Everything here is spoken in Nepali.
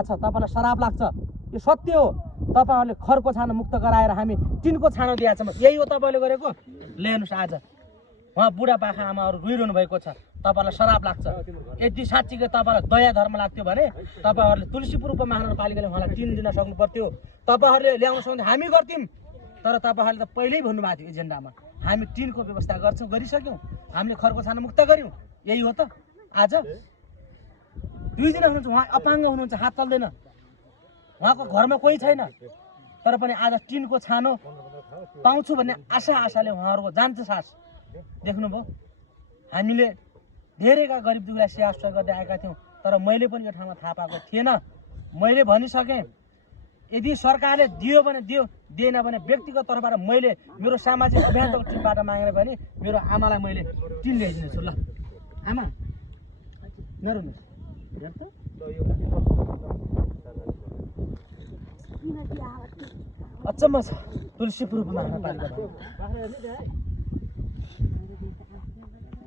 छ तपाईँलाई शराब लाग्छ यो सत्य हो तपाईँहरूले खरको छानो मुक्त गराएर हामी टिनको छानो दिएको छौँ यही हो तपाईँले गरेको ल्याउनुहोस् आज उहाँ बुढापाका आमाहरू रोइरहनु भएको छ तपाईँलाई शराब लाग्छ यदि साँच्चीकै तपाईँलाई दया धर्म लाग्थ्यो भने तपाईँहरूले तुलसीपुर उपमहानगरपालिकाले उहाँलाई 3 दिन सक्नु पर्थ्यो तपाईँहरूले ल्याउन सक्नु हामी गर्थ्यौँ तर तपाईँहरूले त पहिल्यै भन्नुभएको थियो एजेन्डामा हामी टिनको व्यवस्था गर्छौँ गरिसक्यौँ हामीले खरको छानो मुक्त गऱ्यौँ यही हो त आज 2 दिन हुनुहुन्छ उहाँ अपाङ्ग हुनुहुन्छ हात चल्दैन उहाँको घरमा कोही छैन तर पनि आज टिनको छानो पाउँछु भन्ने आशाले उहाँहरूको जान्छ सास देख्नुभयो हामीले धेरैका गरिब दुखीलाई सेवा सुसार गर्दै आएका थियौँ तर मैले पनि यो ठाउँमा थाहा पाएको थिएन मैले भनिसकेँ यदि सरकारले दियो भने दियो दिएन भने व्यक्तिगत तर्फबाट मैले मेरो सामाजिक अभियानको टिमबाट मागेर भने मेरो आमालाई मैले टिन ल्याइदिनेछु ल आमा नरुनु अचम्म छ तुलसीपुर उपमहानगरपालिका